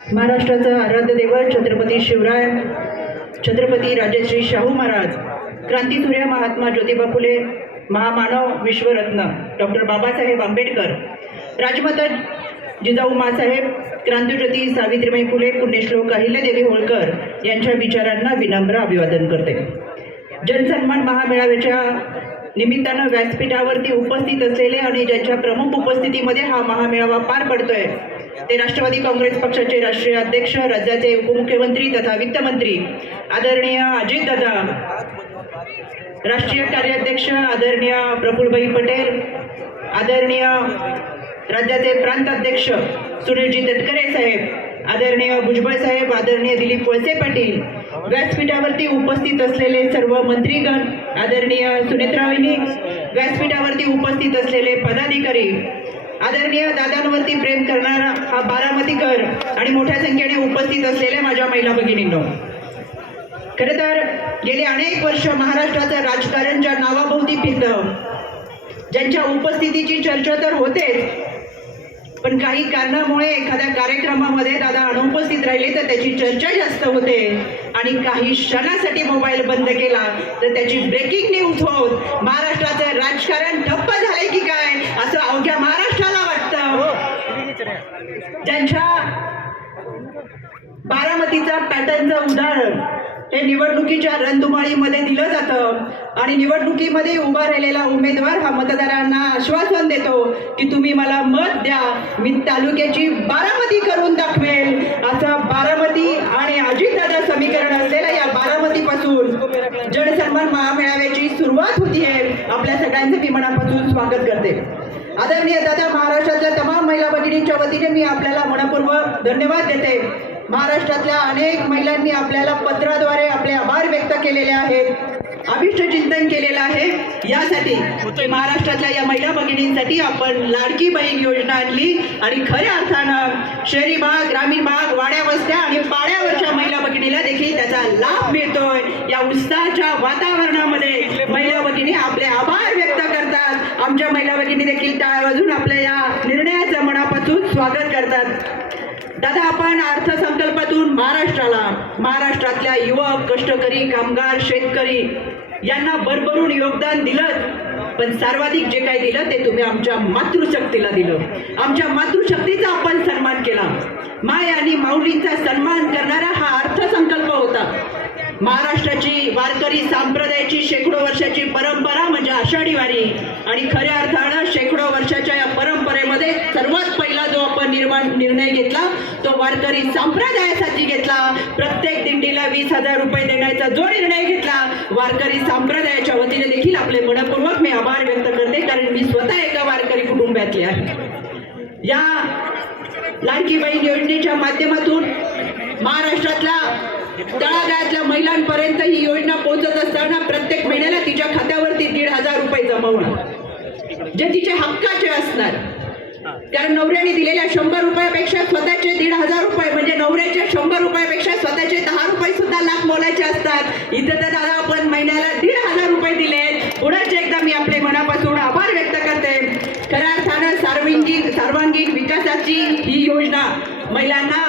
महाराष्ट्राचं आराध्य दैवत छत्रपती शिवराय छत्रपती राजश्री शाहू महाराज क्रांतीसूर्य महात्मा ज्योतिबा फुले महामानव विश्वरत्न डॉक्टर बाबासाहेब आंबेडकर राजमाता जिजाऊ मासाहेब क्रांतीज्योती सावित्रीबाई फुले पुण्यश्लोक अहिल्यादेवी होळकर यांच्या विचारांना विनम्र अभिवादन करते. जनसन्मान महामेळाव्याच्या निमित्तानं व्यासपीठावरती उपस्थित असलेले आणि ज्यांच्या प्रमुख उपस्थितीमध्ये हा महामेळावा पार पडतोय ते राष्ट्रवादी काँग्रेस पक्षाचे राष्ट्रीय अध्यक्ष राज्याचे उपमुख्यमंत्री तथा वित्तमंत्री आदरणीय अजितदादा राष्ट्रीय कार्याध्यक्ष आदरणीय प्रफुलभाई पटेल आदरणीय राज्याचे प्रांत अध्यक्ष सुनीलजी तटकरे साहेब आदरणीय भुजबळ साहेब आदरणीय दिलीप वळसे पाटील व्यासपीठावरती उपस्थित असलेले सर्व मंत्रीगण आदरणीय सुनेत्रावहिनी व्यासपीठावरती उपस्थित असलेले पदाधिकारी आदरणीय दादांवरती प्रेम करणारा हा बारामतीकर आणि मोठ्या संख्येने उपस्थित असलेल्या माझ्या महिला भगिनींनो. खरं तर गेली अनेक वर्ष महाराष्ट्राचं राजकारण ज्या नावाभोवती फिरतं ज्यांच्या उपस्थितीची चर्चा तर होतेच पण काही कारणामुळे एखाद्या कार्यक्रमामध्ये दादा अनुपस्थित राहिले तर त्याची चर्चा जास्त होते. आणि काही क्षणासाठी मोबाईल बंद केला तर त्याची ब्रेकिंग न्यूज होत. महाराष्ट्राचं राजकारण ठप्प झाले की काय? असं अवघ्या महाराष्ट्राला वाटतं. ज्यांच्या बारामतीचा पॅटर्नचं उदाहरण हे निवडणुकीच्या रणधुमाळीमध्ये दिलं जातं. आणि निवडणुकीमध्ये उभा राहिलेला उमेदवार हा मतदारांना आश्वासन देतो की तुम्ही मला मत द्या. मी तालुक्याची बारामती करून दाखवेल. असं बारामती आणि अजितदादा समीकरण असलेल्या या बारामतीपासून जनसन्मान महामेळाव्याची सुरुवात होतीये. आपल्या सगळ्यांचं मी मनापासून स्वागत करते. आदरणीय दादा महाराष्ट्रातल्या तमाम महिला भगिनींच्या वतीने मी आपल्याला मनपूर्वक धन्यवाद देते. महाराष्ट्रातल्या अनेक महिलांनी आपल्याला पत्राद्वारे आपले आभार व्यक्त केलेले आहेत अभिष्ट चिंतन केलेलं आहे. यासाठी महाराष्ट्रातल्या या महिला भगिनींसाठी आपण लाडकी बहीण योजना आणली आणि खऱ्या अर्थानं शहरी भाग ग्रामीण भाग वाड्या वस्त्या आणि पाड्यावरच्या महिला भगिनीला देखील त्याचा लाभ मिळतोय. या उत्साहाच्या वातावरणामध्ये महिला भगिनी आपले आभार व्यक्त करतात. आमच्या महिला भगिनी देखील टाळ्या वाजून आपल्या या निर्णयाचं मनापासून स्वागत करतात. दादा आपण अर्थसंकल्पातून महाराष्ट्राला महाराष्ट्रातल्या युवक कष्टकरी कामगार शेतकरी यांना भरभरून योगदान दिलं. पण सर्वाधिक जे काही दिलं ते तुम्ही आमच्या मातृशक्तीला दिलं. आमच्या मातृशक्तीचा आपण सन्मान केला. माय आणि माऊलींचा सन्मान करणारा हा अर्थसंकल्प होता. महाराष्ट्राची वारकरी संप्रदायाची शेकडो वर्षाची परंपरा म्हणजे आषाढी वारी. आणि खऱ्या अर्थानं शेकडो वर्षाच्या या परंपरा आपण निर्णय घेतला तो वारकरी संप्रदायासाठी घेतला. प्रत्येक दिंडीला वीस हजार रुपये देण्याचा जो निर्णय घेतला वारकरी संप्रदायाच्या वतीने देखील आपले मनपूर्वक मी आभार व्यक्त करते कारण मी स्वतः एका वारकरी कुटुंबातली आहे. या लाडकी बहीण योजनेच्या माध्यमातून महाराष्ट्रातल्या तळागाळातल्या महिलांपर्यंत ही योजना पोहोचत असताना प्रत्येक महिन्याला तिच्या खात्यावरती दीड हजार रुपये जमवणार जे तिचे हक्काचे असणार. कारण नवऱ्याने दिलेल्या शंभर रुपयापेक्षा स्वतःचे दीड हजार रुपये म्हणजे नवऱ्याच्या शंभर रुपयापेक्षा स्वतःचे दहा रुपये सुद्धा लाख मोलाचे असतात. इथं तर दादा आपण महिन्याला दीड हजार रुपये दिले पुन्हा एकदा मी आपले मनापासून आभार व्यक्त करते. खऱ्या अर्थानं सार्वजनिक सर्वांगीण विकासाची ही योजना महिलांना